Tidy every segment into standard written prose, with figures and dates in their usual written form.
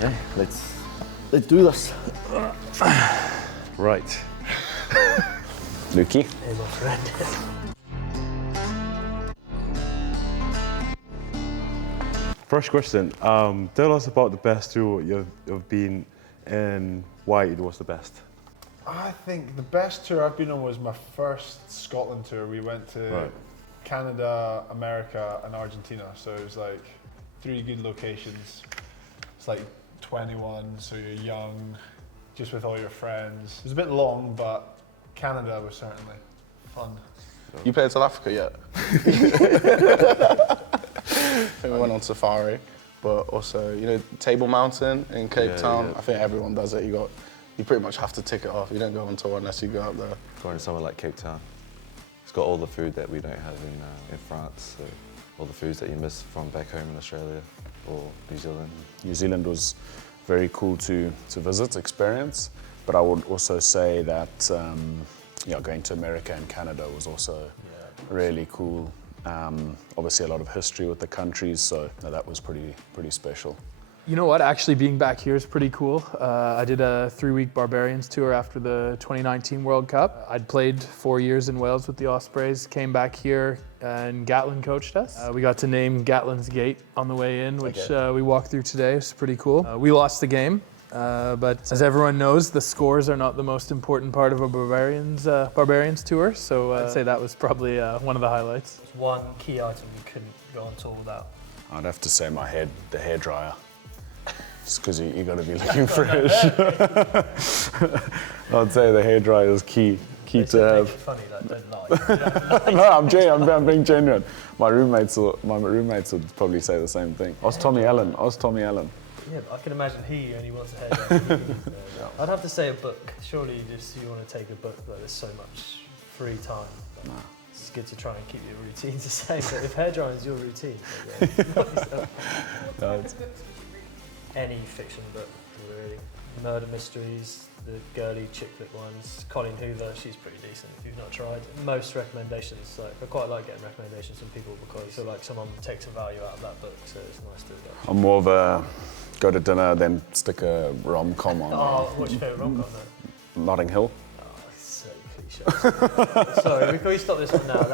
Okay, let's do this. Right. Lukey. Here's my friend. First question, tell us about the best tour you've been and why it was the best. I think the best tour I've been on was my first Scotland tour. We went to Canada, America and Argentina. So it was like 3 good locations. It's like 21, so you're young, just with all your friends. It was a bit long, but Canada was certainly fun. You played South Africa yet? I think we went on safari, but also, you know, Table Mountain in Cape Town. I think everyone does it. You pretty much have to tick it off. You don't go on tour unless you go up there. Going somewhere like Cape Town, it's got all the food that we don't have in France. So all the foods that you miss from back home in Australia or New Zealand. New Zealand was very cool to visit, experience, but I would also say that going to America and Canada was also really cool. Obviously a lot of history with the countries, so that was pretty special. You know what, actually being back here is pretty cool. I did a 3-week Barbarians tour after the 2019 World Cup. I'd played 4 years in Wales with the Ospreys, came back here and Gatlin coached us. We got to name Gatlin's Gate on the way in, which we walked through today. It's pretty cool. We lost the game, but as everyone knows, the scores are not the most important part of a Barbarians tour, so I'd say that was probably one of the highlights. One key item you couldn't go on tour without. I'd have to say the hairdryer. Just because you got to be looking fresh. I'd say the hairdryer is key to have. Make it funny, like, don't lie. No, I'm being genuine. My roommates would probably say the same thing. I was Tommy Allen. Yeah, but I can imagine he only wants a hairdryer. I'd have to say a book. Surely you want to take a book, but there's so much free time. Nah. It's good to try and keep your routines the same, but if hairdrying is your routine, any fiction book, really. Murder mysteries, the girly chick flick ones. Colin Hoover, she's pretty decent if you've not tried. Most recommendations, I quite like getting recommendations from people because I feel like someone takes a value out of that book, so it's nice to go. I'm more of a go to dinner, then stick a rom-com on. Oh, what's your favourite rom-com then? Notting Hill. So cliche. Sorry, can we stop this one now?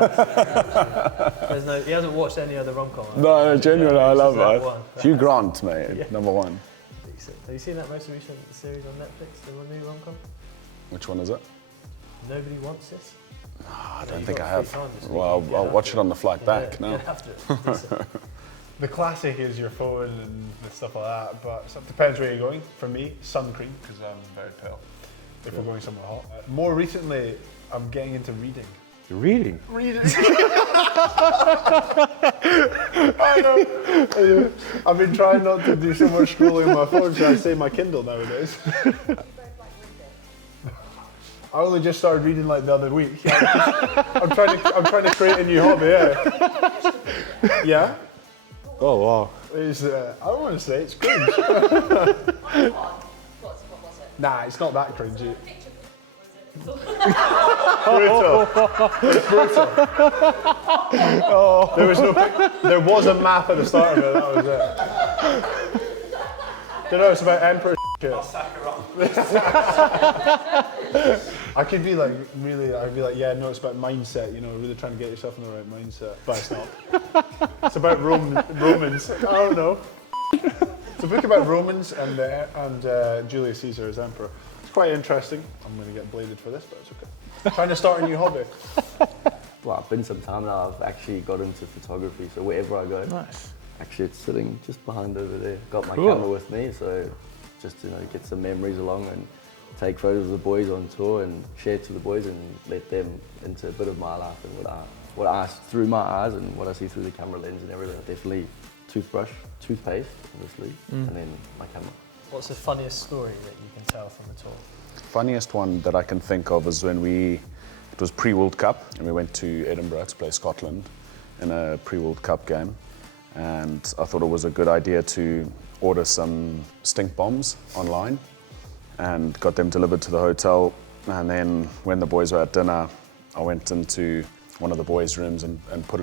He hasn't watched any other rom-com. No, genuinely, I love it. Hugh Grant, mate, number one. Decent. Have you seen that most recent series on Netflix, the new rom-com? Which one is it? Nobody Wants This? Oh, I don't think I have. Well, I'll watch it on the flight back now. The classic is your phone and stuff like that, but it depends where you're going. For me, sun cream, because I'm very pale. If we're going somewhere hot. More recently, I'm getting into reading. You're reading? Reading. I know. I've been trying not to do so much scrolling on my phone, so I say my Kindle nowadays. I only just started reading like the other week. I'm trying to create a new hobby. Yeah. Oh wow. It's, I don't want to say it's cringe. Nah, it's not that cringy. Brutal. It's brutal. Oh. There was a map at the start of it, that was it. You know, it's about emperor shit. I could be like, really, I'd be like, yeah, no, it's about mindset, you know, really trying to get yourself in the right mindset. But it's not. It's about Romans. I don't know. It's a book about Romans and Julius Caesar as emperor. It's quite interesting. I'm going to get bladed for this, but it's okay. Trying to start a new hobby. Well, it's been some time now. I've actually got into photography, so wherever I go, actually it's sitting just behind over there. Got my camera with me, so just to get some memories along and take photos of the boys on tour and share it to the boys and let them into a bit of my life and what I through my eyes and what I see through the camera lens and everything. Definitely toothbrush, toothpaste, obviously, and then my camera. What's the funniest story that you can tell from the tour? Funniest one that I can think of is when it was pre-World Cup and we went to Edinburgh to play Scotland in a pre-World Cup game, and I thought it was a good idea to order some stink bombs online and got them delivered to the hotel. And then when the boys were at dinner, I went into one of the boys' rooms and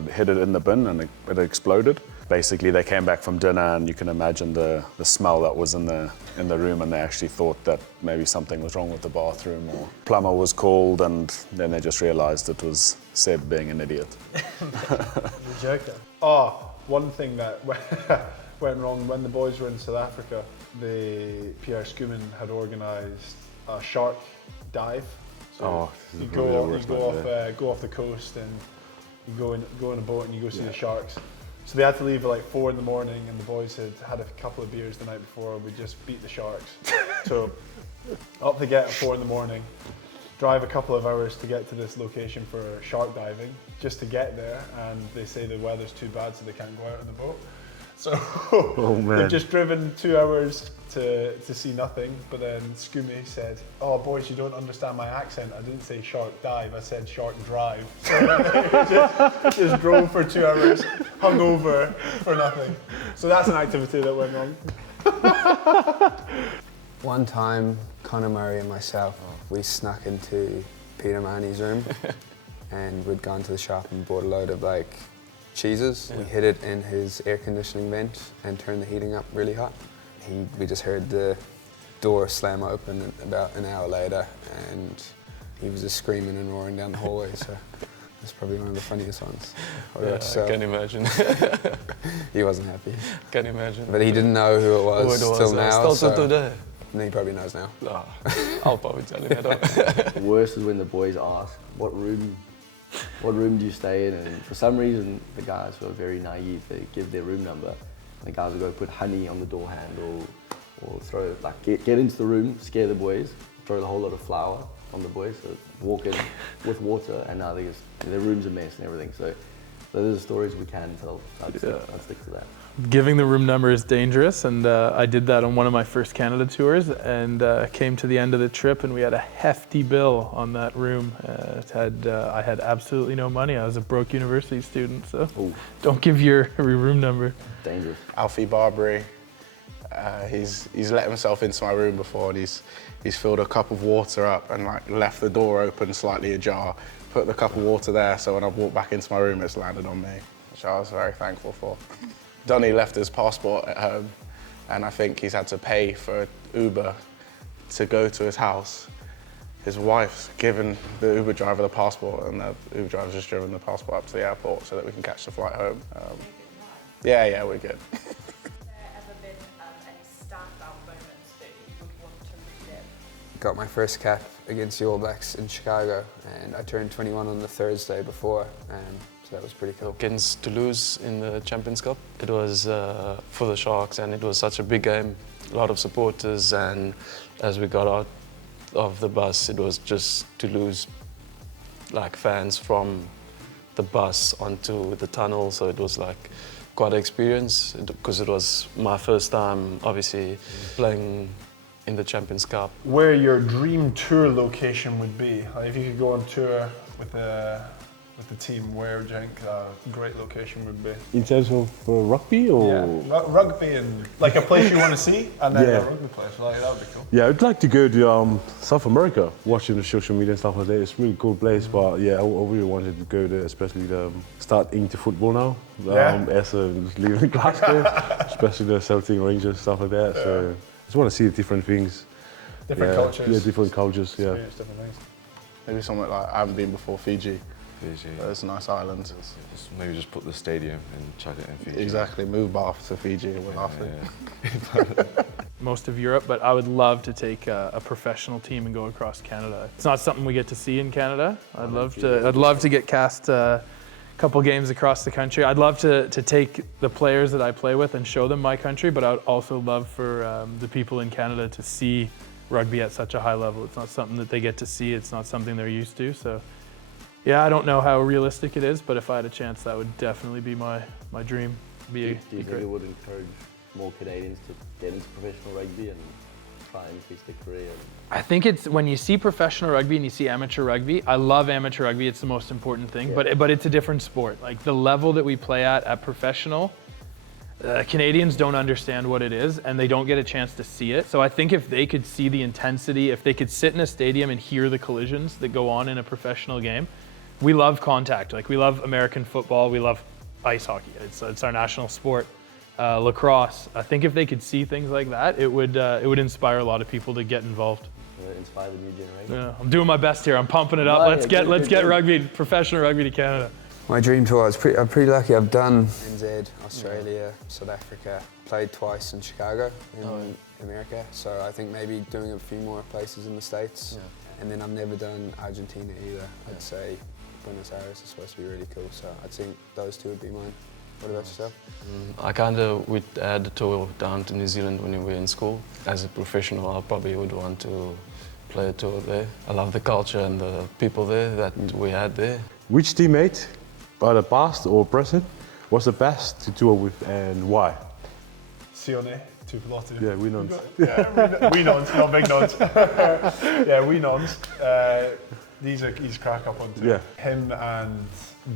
hid it in the bin, and it exploded. basically they came back from dinner, and you can imagine the smell that was in the room, and they actually thought that maybe something was wrong with the bathroom, or plumber was called, and then they just realised it was Seb being an idiot. The joker. Oh, one thing that went wrong when the boys were in South Africa, the PR Schoeman had organised a shark dive. So you go off the coast, and you go in a boat and you go see the sharks. So they had to leave at like 4 in the morning, and the boys had a couple of beers the night before. We just beat the sharks. So up they get at 4 in the morning, drive a couple of hours to get to this location for shark diving, just to get there, and they say the weather's too bad so they can't go out in the boat. So they've just driven 2 hours to see nothing, but then Scoomy said, "Oh boys, you don't understand my accent. I didn't say shark dive, I said shark drive." So just drove for 2 hours, hungover for nothing. So that's an activity that went wrong. One time, Conor Murray and myself, we snuck into Peter Mahoney's room and we'd gone to the shop and bought a load of like cheeses. We hid it in his air conditioning vent and turned the heating up really hot. We just heard the door slam open about an hour later, and he was just screaming and roaring down the hallway, so that's probably one of the funniest ones. I can imagine. He wasn't happy. Can imagine. But he didn't know who it was till now. Still today. And he probably knows now. I'll probably tell him that. The worst is when the boys ask, what room do you stay in? And for some reason, the guys who are very naive, they give their room number. And the guys will go put honey on the door handle, or throw, like get into the room, scare the boys, throw a whole lot of flour on the boys, so walk in with water, and now their room's a mess and everything. So those are the stories we can tell. So I'd stick to that. Giving the room number is dangerous, and I did that on one of my first Canada tours, and came to the end of the trip, and we had a hefty bill on that room. I had absolutely no money. I was a broke university student, so don't give your room number. Dangerous. Alfie Barbary, he's let himself into my room before, and he's filled a cup of water up and like left the door open slightly ajar, put the cup of water there, so when I walked back into my room, it's landed on me, which I was very thankful for. Donny left his passport at home, and I think he's had to pay for Uber to go to his house. His wife's given the Uber driver the passport, and the Uber driver's just driven the passport up to the airport so that we can catch the flight home. Yeah, we're good. Has there ever been any standout moments that you would want to relive? Got my first cap against the All Blacks in Chicago, and I turned 21 on the Thursday before, so that was pretty cool. Against Toulouse in the Champions Cup. It was for the Sharks, and it was such a big game. A lot of supporters, and as we got out of the bus, it was just Toulouse like fans from the bus onto the tunnel, so it was like quite an experience, because it was my first time obviously playing in the Champions Cup. Where your dream tour location would be? Like if you could go on tour with the team, where do you think a great location would be? In terms of rugby, or? Yeah, rugby, and like a place you want to see, and then a rugby place, like, that would be cool. Yeah, I'd like to go to South America, watching the social media and stuff like that. It's a really cool place, but yeah, I really wanted to go there, especially start into football now, as leaving Glasgow, especially the Celtic Rangers, stuff like that. So I just want to see the different things. Different cultures. Yeah, different cultures, yeah. Different things. Maybe somewhere like, I haven't been before, Fiji. It's a nice island. Maybe just put the stadium and chuck it in Fiji. Exactly, move Bath to Fiji and we're laughing. Most of Europe, but I would love to take a professional team and go across Canada. It's not something we get to see in Canada. I'd love to get cast a couple games across the country. I'd love to take the players that I play with and show them my country, but I would also love for the people in Canada to see rugby at such a high level. It's not something that they get to see. It's not something they're used to. So. Yeah, I don't know how realistic it is, but if I had a chance, that would definitely be my dream. Do you think it would encourage more Canadians to get into professional rugby and try and increase their career? I think it's when you see professional rugby and you see amateur rugby. I love amateur rugby; it's the most important thing. Yeah. But it's a different sport. Like the level that we play at professional, Canadians don't understand what it is, and they don't get a chance to see it. So I think if they could see the intensity, if they could sit in a stadium and hear the collisions that go on in a professional game. We love contact. Like we love American football. We love ice hockey. It's our national sport. Lacrosse. I think if they could see things like that, it would inspire a lot of people to get involved. Inspire the new generation. Yeah, I'm doing my best here. I'm pumping it up. Let's get rugby, professional rugby to Canada. My dream tour, I'm pretty lucky. I've done NZ, Australia, South Africa, played twice in Chicago in America. So I think maybe doing a few more places in the States. And then I've never done Argentina either. I'd say Buenos Aires is supposed to be really cool. So I'd think those two would be mine. What about yourself? We'd had a tour down to New Zealand when we were in school. As a professional, I probably would want to play a tour there. I love the culture and the people there that we had there. Which teammate, either past or present, was the best to tour with and why? Sione, Tupelotti. Yeah, we nons. Yeah, we nons, not big nons. Yeah, we nons. He's crack up on too. Yeah. Him and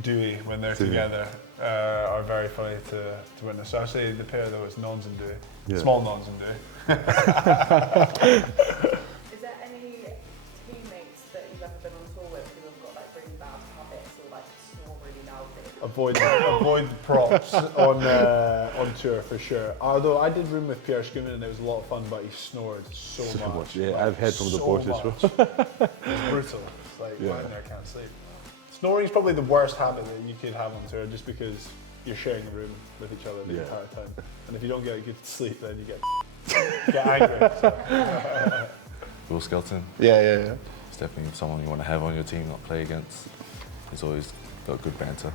Dewey, when they're together, are very funny to witness. So I say the pair though is Nons and Dewey. Yeah. Small Nons and Dewey. Is there any teammates that you've ever been on tour with who have got like really bad habits or like snore really loudly? Avoid the props on tour for sure. Although I did room with Pierre Schumann and it was a lot of fun, but he snored so much. Yeah, like, I've heard from the so boys as well. It's brutal. It's like lying there, can't sleep. Snoring is probably the worst habit that you could have on tour, just because you're sharing a room with each other the entire time. And if you don't get good sleep, then you get angry. So. Will Skelton. Yeah. He's definitely someone you want to have on your team, not play against. He's always got good banter,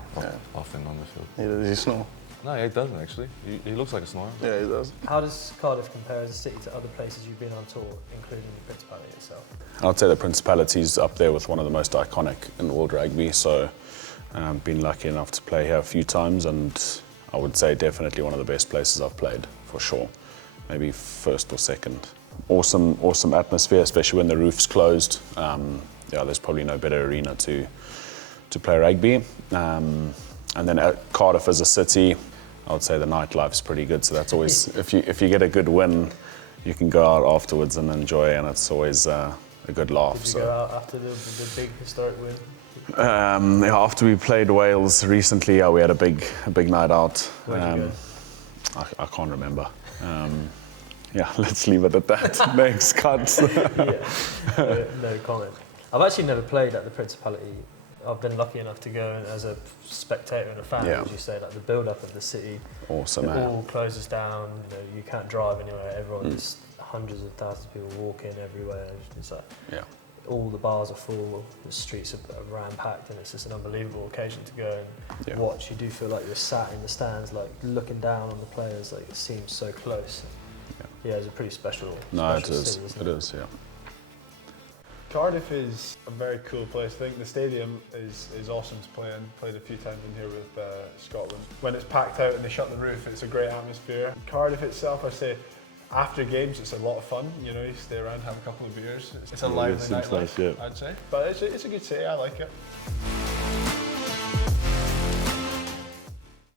often on the field. Does he snore? No, he doesn't actually. He looks like a snorer. Yeah, he does. How does Cardiff compare as a city to other places you've been on tour, including the Principality itself? I'd say the Principality's up there with one of the most iconic in world rugby, so been lucky enough to play here a few times, and I would say definitely one of the best places I've played, for sure. Maybe first or second. Awesome atmosphere, especially when the roof's closed. There's probably no better arena to play rugby. And then at Cardiff as a city, I would say the nightlife's pretty good, so that's always, if you get a good win, you can go out afterwards and enjoy, and it's always a good laugh. Did you go out after the big historic win? After we played Wales recently, we had a big night out. Where'd you go? I can't remember. Let's leave it at that. Next cut. No comment. I've actually never played at the Principality. I've been lucky enough to go in as a spectator and a fan, as you say, like the build-up of the city. Awesome, it all closes down. You can't drive anywhere. Everyone's hundreds of thousands of people walking everywhere. It's like all the bars are full, the streets are ram-packed, and it's just an unbelievable occasion to go and watch. You do feel like you're sat in the stands, like looking down on the players. Like it seems so close. Yeah, it's a pretty special. It is. City, isn't It is. Yeah. Cardiff is a very cool place. I think the stadium is awesome to play in. Played a few times in here with Scotland. When it's packed out and they shut the roof, it's a great atmosphere. Cardiff itself, I say, after games, it's a lot of fun. You know, you stay around, have a couple of beers. It's a lively nightlife, I'd say. But it's a good city. I like it.